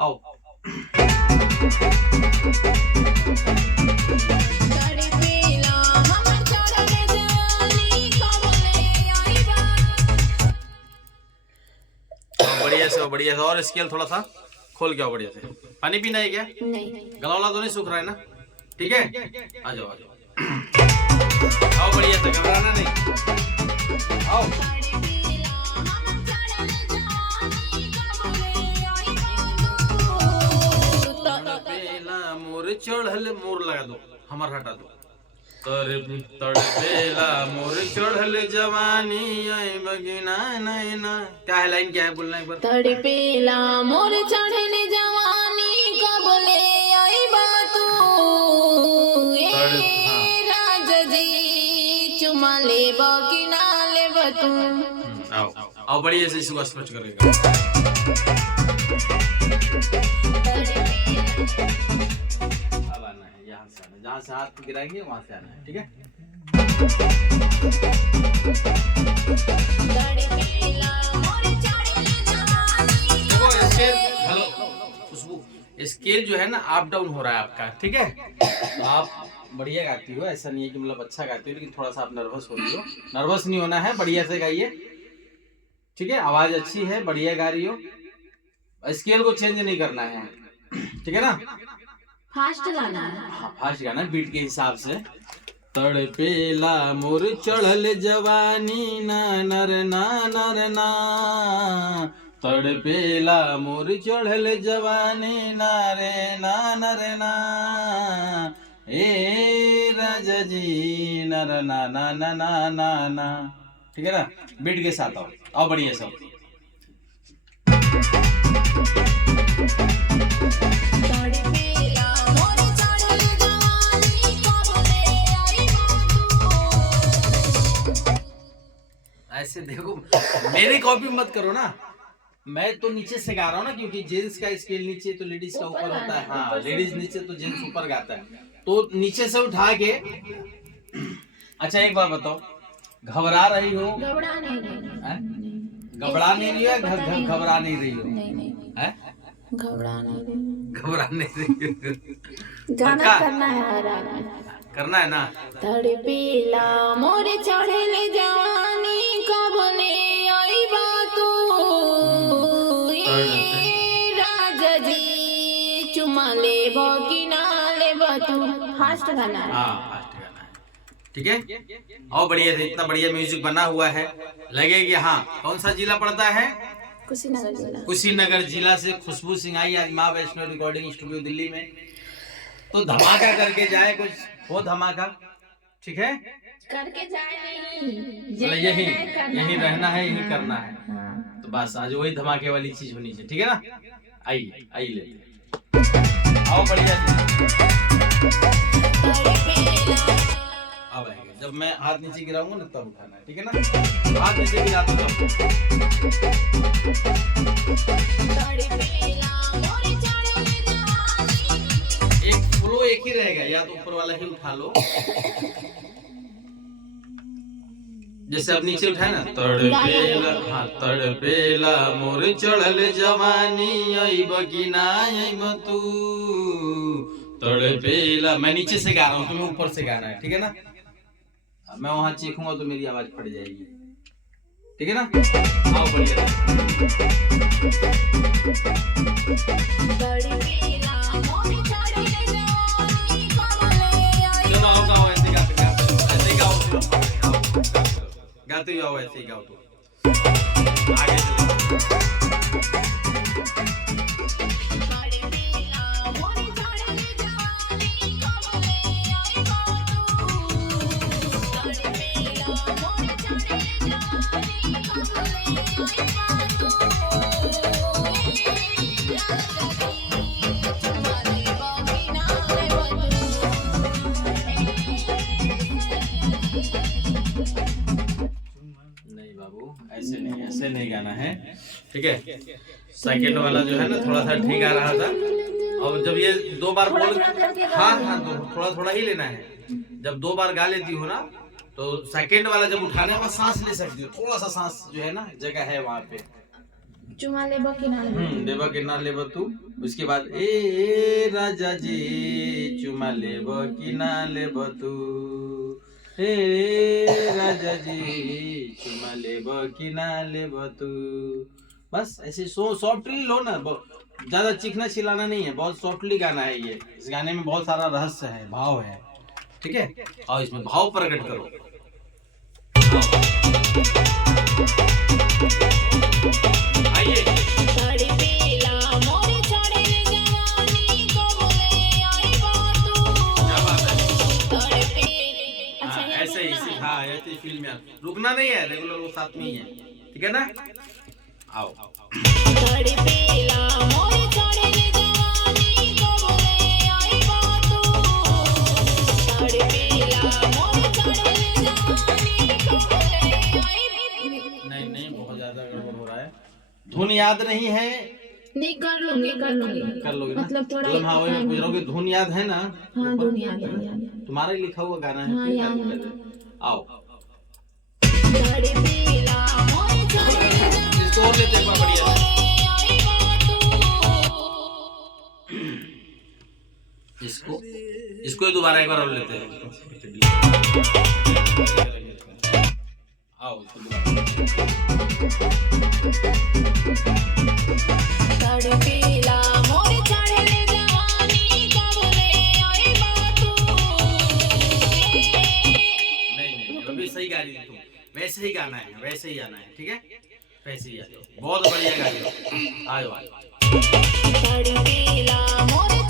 आओ। बढ़िया से बढ़िया से, और स्केल थोड़ा सा खोल के आओ बढ़िया से। पानी पीना है क्या? नहीं। गला वाला तो नहीं सूख रहा है ना? ठीक है, आ जाओ आ जाओ। आओ बढ़िया से, घबराना नहीं। आओ। मोर चढ़ल, मोर लगा दो, हमर हटा दो। तड़पेला मोर चढ़ल जवानी आई बगिना नैना। क्या है लाइन, क्या है बोलना एक बार? तड़पेला मोर चढ़ल जवानी कब ले आई बातू राजा जी चुमा ले कि ना ले बतू। आओ आओ बढ़िया से इसको स्पष्ट करेगा। अब आना है यहाँ से, आना जहाँ से हाथ गिराएंगे वहाँ से आना है, ठीक है? हेलो खुशबू, स्केल जो है ना अप डाउन हो रहा है आपका, ठीक है? तो आप बढ़िया गाती हो, ऐसा नहीं है कि मतलब अच्छा गाती हो, लेकिन थोड़ा सा आप नर्वस हो रही हो। नर्वस नहीं होना है, बढ़िया से गाइए, ठीक है? आवाज अच्छी है, बढ़िया गा रही हो, स्केल को चेंज नहीं करना है, ठीक है ना? फास्ट गाना है। हाँ फास्ट गाना, बीट के हिसाब से। तड़पेला मोर चढ़ल जवानी ना नर ना नर ना, तड़पेला मोर चढ़ल जवानी ना रे ना नर ना, ए राजा जी नर ना ना ना ना ना ना, ठीक है ना? बीट के साथ आओ, आओ बढ़िया सब। ऐसे देखो, मेरी कॉपी मत करो ना, मैं तो नीचे से गा रहा हूँ ना, क्योंकि जेंट्स का स्केल नीचे तो लेडीज का ऊपर होता है। हाँ लेडीज नीचे तो जेंट्स ऊपर गाता है, तो नीचे से उठा के। अच्छा एक बार बताओ, घबरा रही हो? घबरा नहीं रही हो, घबरा नहीं रही हो? नहीं घबरा नहीं रही, घबरा नहीं रही हो? गाना करना है आराम में, करना है ना? तड़पेला मोरे चढ़ले जवानी कब ले आई बातू राजा जी चुमा ले कि ना ले बतू। फास्ट गाना है। हाँ फास्ट गाना है, ठीक है? और बढ़िया से, इतना बढ़िया म्यूजिक बना हुआ है, लगेगी। हाँ कौन सा जिला पड़ता है? कुशीनगर जिला। कुशीनगर जिला से खुशबू सिंह आई आज माँ वैष्णो रिकॉर्डिंग स्टूडियो दिल्ली में, तो धमाका करके जाए, कुछ हो धमाका, ठीक है? करके जाए नहीं, यही रहना है, यही करना है। हाँ। तो बस आज वही धमाके वाली चीज होनी चाहिए, ठीक है ना? आइए आइए लेते, आओ बढ़िया अब आएगा। जब मैं हाथ नीचे गिराऊंगा ना तब उठाना है, ठीक है ना? हाथ नीचे गिरा दो तब। एक फ्लो एक ही रहेगा, या तो ऊपर वाला ही उठा लो, जैसे अब नीचे उठाए ना, तड़पेला। हाँ तड़पेला मोर चढ़ल जवानी आई बगिना आई तू, तड़पेला। मैं नीचे से गा रहा हूँ, तुम्हें ऊपर से गाना है, ठीक है ना? मैं वहां चीखूंगा तो मेरी आवाज फट जाएगी, ठीक है ना? आओ बढ़िया। चलो आओ गाओ, ऐसे गाते ऐसे ही गाओ, गाते ही आओ, ऐसे ही गाओ, तो आगे चले। ऐसे नहीं गाना है, ठीक है? सेकंड वाला जो है ना थोड़ा सा ठीक आ रहा था, और जब ये दो बार बोल, हाँ हाँ थोड़ा थोड़ा ही लेना है। जब दो बार गा लेती हो ना, तो सेकंड वाला जब उठाने में सांस ले सकती हो, थोड़ा सा सांस जो है ना जगह है वहां पे, चुमा लेबो कि ना लेबो लेबो कि ना लेबो तू। उसके बाद ए राजा जी चुमा लेबो कि ना लेबो तू, ए राजा जी चुमा लेबो कि ना लेबो तू। बस ऐसे सॉफ्टली लो ना, ज्यादा चीखना चिल्लाना नहीं है, बहुत सॉफ्टली गाना है ये। इस गाने में बहुत सारा रहस्य है, भाव है, ठीक है। और इसमें भाव प्रकट करो। आइए। तड़पेला मोरे चढ़े जवानी को बोले आई बातू। क्या बात है। तड़पे हाँ, ऐसे ही हाँ, ऐसे फील में रुकना नहीं है, रेगुलर वो साथ में ही है, ठीक है ना। आओ। तड़पेला मोरे चढ़े जवानी को बोले आई बातू। तड़पेला मोरे चढ़े जवानी को बोले आई। नहीं बहुत ज्यादा गड़बड़ हो रहा है। धुन याद नहीं है, नहीं कर लूंगी कर लोगे ना? मतलब थोड़ा हाँ वही मैं पूछ रहा हूँ कि धुन याद है ना। हाँ धुन याद है। तुम्हारा ही लिखा हुआ गाना है। हाँ, फिर याद क्या है। दिक्कत है? आओ। तड़पेला मोरे चढ़े इसको और लेते हैं बढ़िया से। इसको ही दोबारा एक बार और लेते हैं। आओ तड़पेला मोरे चढ़े जवानी को बोले आई बातू। नहीं अभी सही गा रही थी तुम, वैसे ही गाना है, वैसे ही आना है, ठीक है, वैसे ही आना। बहुत बढ़िया गा रही हो। आयो तड़पेला मोरे